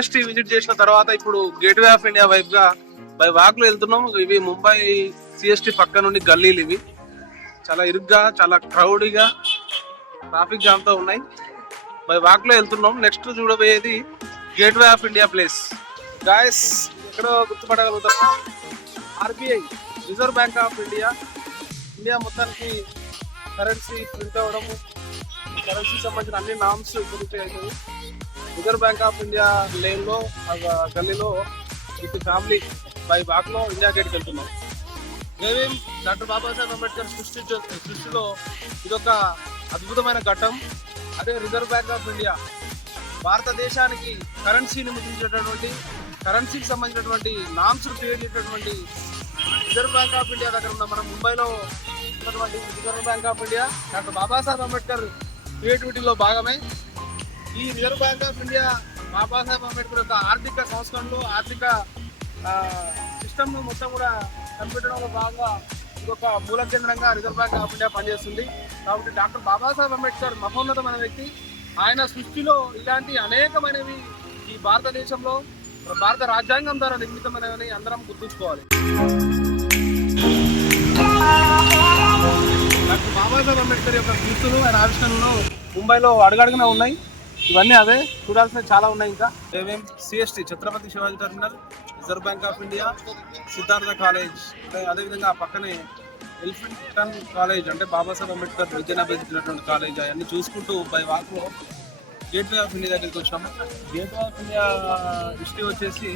CST visit చేసిన తర్వాత ఇప్పుడు గేట్వే ఆఫ్ ఇండియా వైపు గా బై వాక్ లో వెళ్తున్నాం. ఇవి ముంబై సిఎస్టీ పక్క నుండి గల్లీలు ఇవి చాలా ఇరుగ్గా చాలా క్రౌడీగా ట్రాఫిక్ జామ్ తో ఉన్నాయి. బై వాక్ లో వెళ్తున్నాం. నెక్స్ట్ చూడబోయేది gateway of India place. Guys ఎక్కడో గుర్తుపడగలుగుతాం, RBI reserve bank of India. India మొత్తానికి కరెన్సీ ప్రింట్ అవ్వడము, కరెన్సీ సంబంధించిన అన్ని నామ్స్ గురించి అవుతుంది. Reserve bank of India lane లో గల్లీలో విత్ ఫ్యామిలీ బై వాక్ లో ఇండియా గేట్కి వెళ్తున్నాం. ఏమేం డాక్టర్ బాబాసాహెబ్ అంబేద్కర్ సృష్టిలో ఇదొక అద్భుతమైన ఘట్టం. అదే రిజర్వ్ బ్యాంక్ ఆఫ్ ఇండియా భారతదేశానికి కరెన్సీని ముద్రించేటటువంటి, కరెన్సీకి సంబంధించినటువంటి నామ్స్ క్రియేట్ చేసేటటువంటి రిజర్వ్ బ్యాంక్ ఆఫ్ ఇండియా దగ్గర ఉన్న మన ముంబైలో ఉన్నటువంటి reserve bank of India doctor Babasaheb Ambedkar క్రియేటివిటీలో భాగమే. ఈ reserve bank of India Babasaheb Ambedkar యొక్క ఆర్థిక సంస్కరణలు, ఆర్థిక సిస్టమ్ మొత్తం కూడా కనిపెట్టడంలో భాగంగా ఇంకొక మూల కేంద్రంగా రిజర్వ్ బ్యాంక్ ఆఫ్ ఇండియా పనిచేస్తుంది. కాబట్టి డాక్టర్ బాబాసాహెబ్ అంబేద్కర్ మహోన్నతమైన వ్యక్తి. ఆయన సృష్టిలో ఇలాంటి అనేకమైనవి ఈ భారతదేశంలో భారత రాజ్యాంగం ద్వారా నిర్మితమైనవని అందరం గుర్తుంచుకోవాలి. డాక్టర్ బాబాసాహెబ్ అంబేద్కర్ యొక్క కృతులు, ఆయన ఆవిష్కరణలు ముంబైలో అడుగడుగునా ఉన్నాయి. ఇవన్నీ అవే చూడాల్సినవి చాలా ఉన్నాయి. ఇంకా ఏమేం CST Chhatrapati Shivaji terminal, reserve bank of India, Siddhartha college, అదేవిధంగా పక్కనే ఎలిఫెంటన్ కాలేజ్ అంటే బాబాసాహెబ్ అంబేద్కర్ విద్యను అభ్యసించినటువంటి కాలేజ్. అవన్నీ చూసుకుంటూ బై వాక్లో గేట్వే ఆఫ్ ఇండియా దగ్గరికి వచ్చాము. గేట్వే ఆఫ్ ఇండియా హిస్టరీ వచ్చేసి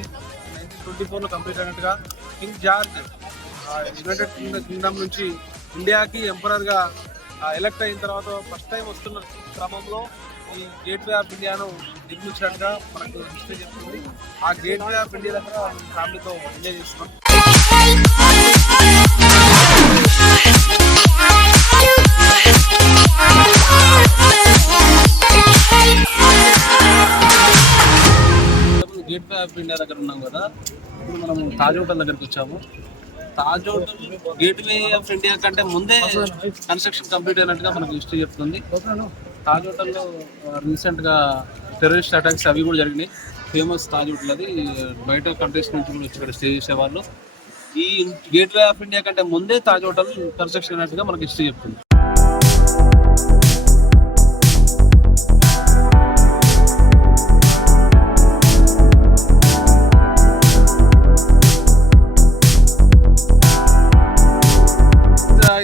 1924లో కంప్లీట్ అయినట్టుగా కింగ్ జార్జ్ యునైటెడ్ కింగ్డమ్ నుంచి ఇండియాకి ఎంపరర్గా ఎలక్ట్ అయిన తర్వాత ఫస్ట్ టైం వస్తున్న క్రమంలో ఈ గేట్వే ఆఫ్ ఇండియాను నిర్మించినట్టుగా మనకు హిస్టరీ చెప్తుంది. ఆ గేట్వే ఆఫ్ ఇండియా దగ్గర ఫ్యామిలీతో ఎంజాయ్ చేస్తున్నాం. గేట్వే ఆఫ్ ఇండియా దగ్గర ఉన్నాం కదా, ఇప్పుడు మనం తాజ్ హోటల్ దగ్గరికి వచ్చాము. Taj hotel gateway of India కంటే ముందే కన్స్ట్రక్షన్ కంప్లీట్ అయినట్టుగా మనకు హిస్టరీ చెప్తుంది. తాజ్ హోటల్లో రీసెంట్గా టెర్రరిస్ట్ అటాక్స్ అవి కూడా జరిగినాయి. ఫేమస్ తాజ్ హోటల్ అది. బయట కంట్రీస్ నుంచి కూడా వచ్చి ఇక్కడ స్టే చేసేవాళ్ళు. ఈ గేట్వే ఆఫ్ ఇండియా కంటే ముందే తాజ్ హోటల్ కన్స్ట్రక్షన్ అయినట్టుగా మనకు హిస్టరీ చెప్తుంది.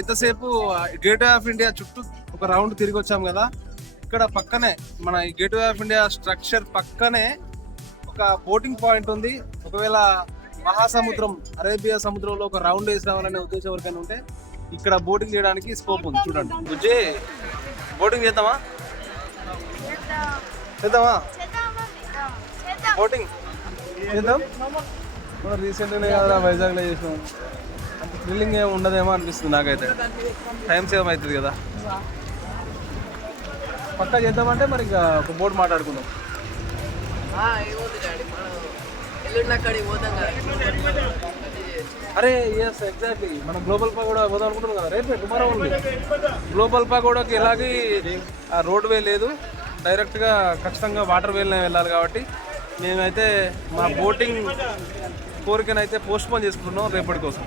ఇంతసేపు గేట్వే ఆఫ్ ఇండియా చుట్టూ ఒక రౌండ్ తిరిగి వచ్చాం కదా. ఇక్కడ పక్కనే మన ఈ గేట్వే ఆఫ్ ఇండియా స్ట్రక్చర్ పక్కనే ఒక బోటింగ్ పాయింట్ ఉంది. ఒకవేళ మహాసముద్రం, అరేబియా సముద్రంలో ఒక రౌండ్ వేసి రావాలనే ఉద్దేశం ఎవరికైనా ఉంటే ఇక్కడ బోటింగ్ చేయడానికి స్కోప్ ఉంది. చూడండి బుజ్జే, బోటింగ్ చేద్దామా బోటింగ్ చేద్దాం. మనం రీసెంట్గానే కదా వైజాగ్లో చేసినాం. అంత థ్రిల్లింగ్ ఏమి ఉండదేమో అనిపిస్తుంది నాకైతే. టైం సేవ్ అవుతుంది కదా. పక్కా చేద్దామంటే మరి ఇంకా ఒక బోట్ మాట్లాడుకుందాం. అరే ఎస్ ఎగ్జాక్ట్లీ, మనం గ్లోబల్ పగోడా పోదాం అనుకుంటున్నాం కదా. రేపే టుమారో ఉంది. గ్లోబల్ పగోడాకి ఎలాగే రోడ్ వే లేదు, డైరెక్ట్గా ఖచ్చితంగా వాటర్ వేలోనే వెళ్ళాలి. కాబట్టి మేమైతే మా బోటింగ్ కోరికనైతే పోస్ట్ పోన్ చేసుకుంటున్నాం రేపటి కోసం.